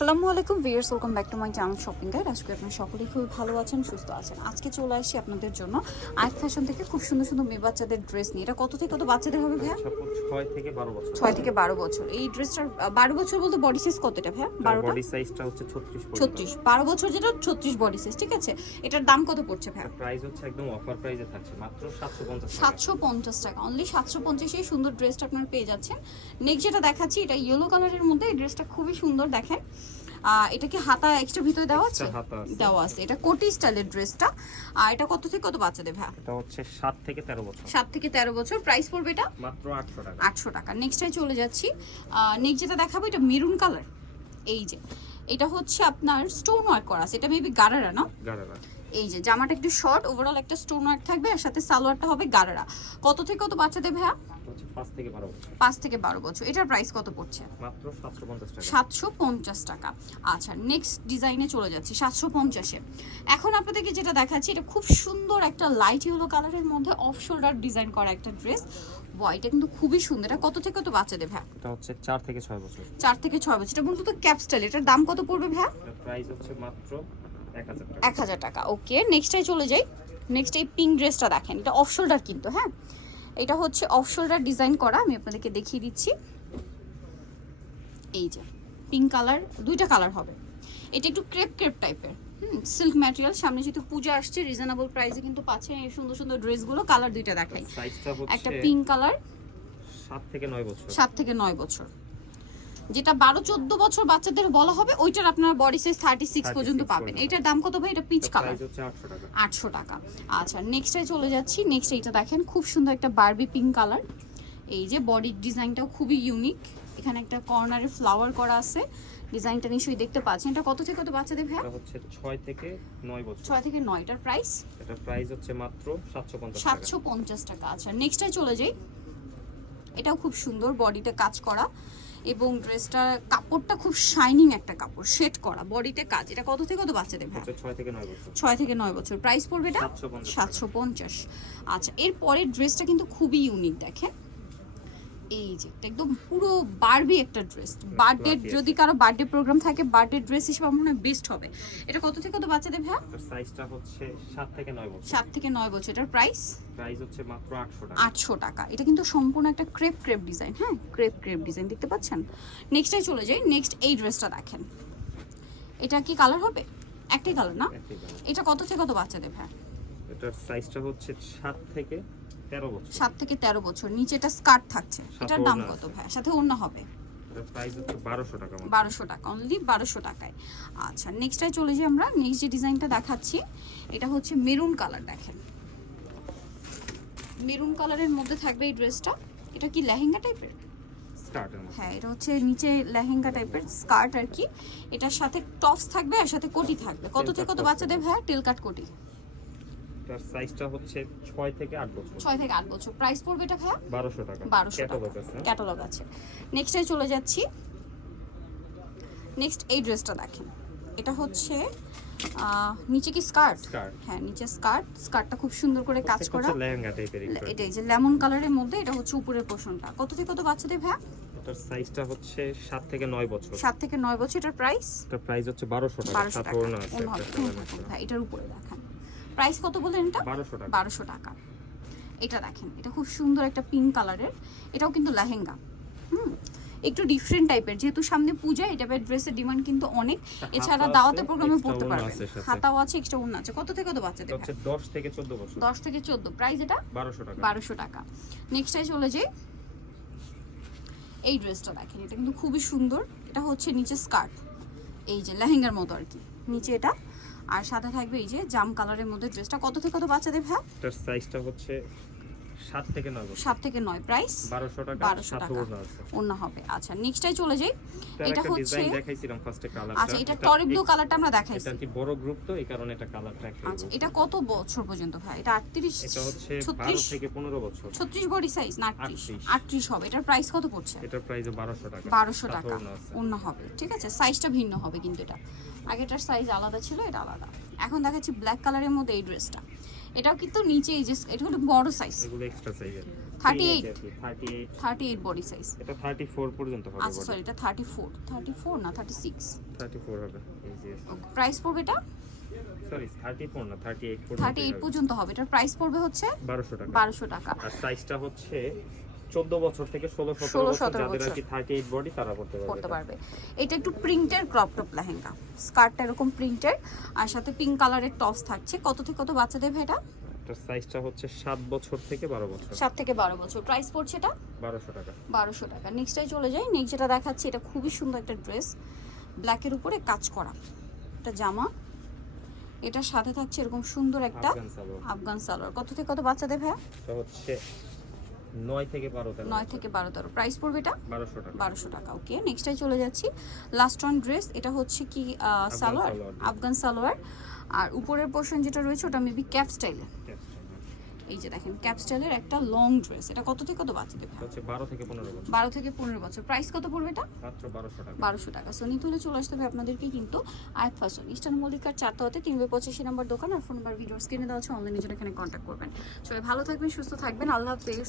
আসসালামু আলাইকুম viewers welcome back to my channel shopping guide. আজকে আপনারা সকলেই খুবই ভালো আছেন সুস্থ আছেন। আজকে চলে আসি আপনাদের জন্য আর্ট ফ্যাশন থেকে খুব সুন্দর সুন্দর মেয়ে বাচ্চাদের ড্রেস নিয়ে। এটা কত থেকে কত বাচ্চাদের হবে ভাইয়া? ছয় থেকে বারো বছর। ছয় থেকে বারো বছর। এই ড্রেসটার বারো বছর বলতে বডি সাইজ কতটা ভাইয়া? বারোটা? বডি সাইজটা হচ্ছে ছত্রিশ ছত্রিশ। বারো বছর যেটা ছত্রিশ বডি সাইজ ঠিক আছে? এটার দাম কত পড়ছে ভাইয়া? প্রাইস হচ্ছে একদম অফার প্রাইসে থাকছে মাত্র সাতশো পঞ্চাশ সাতশো পঞ্চাশ টাকা। অনলি সাতশো পঞ্চাশে এই সুন্দর ড্রেসটা আপনারা পেয়ে যাচ্ছেন। নেক্সট যেটা দেখাচ্ছি এটা ইয়েলো কালারের মধ্যে এই ড্রেসটা খুবই সুন্দর দেখেন। এটা কি হাতা এক্সট্রা ভিতরে দেওয়া আছে। দেওয়া আছে। এটা কোটি স্টাইলের ড্রেসটা। আর এটা কত থেকে কত বাচ্চাদের ভাই? এটা হচ্ছে 7 থেকে তেরো বছর। 7 থেকে তেরো বছর। প্রাইস পড়বে এটা? মাত্র আটশো টাকা। আটশো টাকা। নেক্সট টাই চলে যাচ্ছি। নেক্সট যেটা দেখাবো এটা মেরুন কালার এই যে এটা হচ্ছে আপনার স্টোন ওয়ার্ক করা আছে। এটা মেবি গারারা না এই যে জামাটা একটু শর্ট ওভারঅল একটা স্টোন ওয়ার্ক থাকবে আর সাথে সালোয়ারটা হবে গারারা। কত থেকে কত বাচ্চাদের ভাইয়া? পাঁচ থেকে বারো বছর। এটার প্রাইস কত পড়ছে? সাতশো পঞ্চাশ টাকা। আচ্ছা নেক্সট ডিজাইনে চলে যাচ্ছি সাতশো পঞ্চাশে। এখন আপনাদেরকে যেটা দেখাচ্ছি এটা খুব সুন্দর একটা লাইট ইয়েলো কালারের মধ্যে অফ শোল্ডার ডিজাইন করা একটা ড্রেস এটা কিন্তু খুবই সুন্দর। এটা কত থেকে কত বাচ্চাদের ভ্যা এটা হচ্ছে চার থেকে ছয় বছর। চার থেকে ছয় বছর। এটা মূলত ক্যাপ স্টাইল এটার দাম কত পড়বে ভ্যা প্রাইস হচ্ছে মাত্র এক হাজার টাকা। এক হাজার টাকা। ওকে নেক্সটটাই চলে যাই। নেক্সট এই পিঙ্ক ড্রেসটা দেখেন। এটা অফ শোল্ডার কিন্তু হ্যাঁ? এটা হচ্ছে অফ শোল্ডার ডিজাইন করা। আমি আপনাদেরকে দেখিয়ে দিচ্ছি। এই যে পিঙ্ক কালার দুইটা কালার হবে। এটা একটু ক্রেপ ক্রেপ টাইপের সিল্ক ম্যাটেরিয়াল সামনে যেহেতু পূজা আসছে রিজনেবল প্রাইসে কিন্তু পাচ্ছেন এই সুন্দর সুন্দর ড্রেসগুলো কালার দুইটা দেখাই। একটা পিঙ্ক কালার সাত থেকে নয় বছর। সাত থেকে নয় বছর। যেটা বারো চোদ্দ বছর বাচ্চাদের বলা হবে ওইটার আপনার বডি সাইজ থার্টি সিক্স পর্যন্ত পাবেন। এটার দাম কত ভাই? এটা পিচ কালার আটশো টাকা। আচ্ছা নেক্সটে চলে যাচ্ছি। নেক্সট এইটা দেখেন খুব সুন্দর একটা বারবি পিঙ্ক কালার এই যে বডির ডিজাইনটাও খুবই ইউনিক এখানে একটা কর্নারে ফ্লাওয়ার করা আছে। ডিজাইনটা নিশ্চয়ই দেখতে পাচ্ছেন। এটা কত থেকে কত বাচ্চাদের ভাই এটা হচ্ছে ছয় থেকে নয় বছর। ছয় থেকে নয়টার প্রাইস এটা প্রাইস হচ্ছে মাত্র সাতশো পঞ্চাশ টাকা। সাতশো পঞ্চাশ টাকা আচ্ছা। নেক্সটে চলে যাই। এটাও খুব সুন্দর বডিতে কাজ করা এবং ড্রেসটা কাপড়টা খুব শাইনিং একটা কাপড় শেড করা বডিতে কাজ। এটা কত থেকে কত বাচ্চাদের ভাই হচ্ছে ছয় থেকে নয় বছর। ছয় থেকে নয় বছর। প্রাইস পড়বে এটা? 750 সাতশো পঞ্চাশ। আচ্ছা এর পরের ড্রেসটা কিন্তু খুবই ইউনিক দেখেন। এই যে একদম পুরো বারবি একটা ড্রেস বার্থডে যদি কারও বার্থডে প্রোগ্রাম থাকে বার্থডে ড্রেস হিসেবে আমার মনে হয় বেস্ট হবে। এটা কত থেকে কত বাচ্চাদের ভাই এটার সাইজটা হচ্ছে সাত থেকে নয় বছর। সাত থেকে নয় বছর। এটার প্রাইস প্রাইস হচ্ছে মাত্র আটশো টাকা। আটশো টাকা। এটা কিন্তু সম্পূর্ণ একটা ক্রেপ ক্রেপ ডিজাইন হ্যাঁ? ক্রেপ ক্রেপ ডিজাইন দেখতে পাচ্ছেন? নেক্সটে চলে যাই। নেক্সট এই ড্রেসটা দেখেন। এটা কি কালার হবে? একটাই কালার না? এটা কত থেকে কত বাচ্চাদের ভাই এটার সাইজটা হচ্ছে সাত থেকে তেরো বছর। সাত থেকে তেরো বছর। নিচে এটা স্কার্ট থাকছে এটার দাম কত। ভাই? সাথে অন্য হবে। বারোশো টাকা অনলি বারোশো টাকায়। আচ্ছা নেক্সটটায় চলে যাই আমরা। নেক্সট যে ডিজাইনটা দেখাচ্ছি এটা হচ্ছে মেরুন কালার দেখেন। মেরুন কালারের মধ্যে থাকবে এই ড্রেসটা এটা কি লেহেঙ্গা টাইপের হ্যাঁ এটা হচ্ছে নিচে লেহেঙ্গা টাইপের স্কার্ট আর কি। এটার সাথে টপস থাকবে আর সাথে কোটি থাকবে। কত থেকে কত বাচ্চাদের থাকবে। ভাই টেল কাট কোটি। এটার সাইজটা হচ্ছে ছয় থেকে আট বছর। ছয় থেকে আট বছর। প্রাইস পড়বে এটা ভাইয়া? বারোশো টাকা। বারোশো টাকা। Catalog আছে। ক্যাটালগ আছে। নেক্সটে চলে যাচ্ছি। নেক্সট এই ড্রেসটা দেখেন। এটা হচ্ছে নিচে কি স্কার্ট হ্যাঁ নিচে স্কার্ট স্কার্টটা খুব সুন্দর করে কাজ করা। এটা এই যে লেমন কালারের মধ্যে এটা হচ্ছে উপরের পোর্শনটা কত থেকে কত বাচ্চাদের ভাইয়া? এটার সাইজটা হচ্ছে সাত থেকে নয় বছর। সাত থেকে নয় বছর। এটার প্রাইস এটার প্রাইস হচ্ছে বারোশো টাকা। বারোশো সাথে ওড়না আছে। আছে। এটার উপরে দেখান। প্রাইস কত বললেন এটা? বারোশো টাকা। এটা দেখেন এটা খুব সুন্দর একটা পিঙ্ক কালারের এটাও কিন্তু লেহেঙ্গা। হুম একটু ডিফারেন্ট টাইপের যেহেতু সামনে পূজা এটা ড্রেসের ডিমান্ড কিন্তু অনেক। এছাড়া দাওয়াতে প্রোগ্রামে পড়তে ওড়না পারবে আছে সাথে। হাতাও আছে এক্সট্রা ওড়না আছে। কত থেকে কত বাচ্চাদের হচ্ছে দশ থেকে চোদ্দ বছর। দশ থেকে চোদ্দ। প্রাইস এটা? বারোশো টাকা। বারোশো টাকা। নেক্সটটাই চলে যাই এই ড্রেসটা দেখেন এটা কিন্তু খুবই সুন্দর। এটা হচ্ছে নিচে স্কার্ট এই যে লেহেঙ্গার মতো আর কি। নিচে এটা আর সাথে থাকবে এই যে জাম কালারের মধ্যে ড্রেসটা কত থেকে কত বাচ্চাদের ভাই? এটার সাইজটা হচ্ছে সাত থেকে নয় বছর। সাত থেকে নয় প্রাইস বারোশো টাকা বারোশো সাথে টাকা। অন্য হবে। আচ্ছা নেক্সটটাই চলে যাই। এটা হচ্ছে ডিজাইন দেখাইছিলাম ফার্স্টে কালারটা আচ্ছা এটা টরি ব্লু কালারটা আমরা এটা দেখাইছি। আর কি বড় গ্রুপ তো এই কারণে এটা কালারটা একটু আচ্ছা এটা কত বছর পর্যন্ত ভাই? এটা আটত্রিশ এটা হচ্ছে থেকে পনেরো বছর। ছত্রিশ বডি সাইজ না আটত্রিশ? 38 আটত্রিশ হবে। এটার প্রাইস কত পড়ছে? এটার প্রাইস বারোশো টাকা। বারোশো সাথে টাকা। ওড়না অন্য হবে। ঠিক আছে সাইজটা ভিন্ন হবে কিন্তু এটা। আগেটার সাইজ আলাদা ছিল এটা আলাদা। এখন দেখাচ্ছি ব্ল্যাক কালারের মধ্যে এই ড্রেসটা এটাও কিন্তু নিচে এই যে এটা হলো বড় সাইজ এগুলো extra size thirty eight thirty eight thirty eight body size এটা থার্টি ফোর পর্যন্ত হবে আচ্ছা সরি এটা থার্টি ফোর থার্টি ফোর না থার্টি সিক্স থার্টি ফোর হবে এই যে প্রাইস পড়বে এটা? সরি থার্টি ফোর না থার্টি এইট থার্টি এইট পর্যন্ত হবে। এটা প্রাইস পড়বে হচ্ছে 1200 টাকা। 1200 টাকা। আর সাইজটা হচ্ছে চোদ্দ বছর থেকে ষোলো সতেরো 16, বছর যাদের আর কি থার্টি এইট বডি তারা করতে পারবে করতে এটা। পারবে। এটা একটু প্রিন্টের ক্রপ টপ লেহেঙ্গা। স্কার্টটা এরকম প্রিন্টের আর সাথে পিঙ্ক কালারের টপস থাকছে। কত থেকে কত বাচ্চাদের ভেটা এটার সাইজটা হচ্ছে সাত বছর থেকে বারো বছর। সাত থেকে বারো বছর। প্রাইস পড়ছে এটা? বারোশো টাকা। বারোশো টাকা। নেক্সটটাই চলে যাই। নেক্সট যেটা দেখাচ্ছি এটা খুবই সুন্দর একটা ড্রেস ব্ল্যাকের উপরে কাজ করা। এটা জামা। এটার সাথে থাকছে এরকম সুন্দর একটা আফগান সালোয়ার কত থেকে কত বাচ্চাদের ভাইয়া? এটা হচ্ছে নয় থেকে বারো তেরো। নয় থেকে বারো তেরো। প্রাইস পড়বে এটা? বারোশো টাকা। বারোশো টাকা ওকে চলে যাচ্ছি। লাস্ট অন ড্রেস এটা হচ্ছে কি সালোয়ার। আফগান সালোয়ার। আর উপরের পোর্শন যেটা রয়েছে ওটা মেবি ক্যাপ স্টাইলে এই যে দেখেন ক্যাপ স্টাইলের একটা লং ড্রেস এটা কত থেকে কত হচ্ছে থেকে পনেরো বছর। থেকে প্রাইস কত পড়বে এটা? মাত্র টাকা। বারোশো টাকা। সো নিতুলে চলে আসতে হবে আপনাদেরকে কিন্তু আয়াত ফাসন ইস্টার্ন মল্লিকার নম্বর দোকান আর ফোন নাম্বার ভিডিও স্ক্রিনে দেওয়া আছে অনলাইনে জন্য এখানে কন্ট্যাক্ট করবেন। সবাই ভালো থাকবেন সুস্থ থাকবেন। আল্লাহ হাফেজ।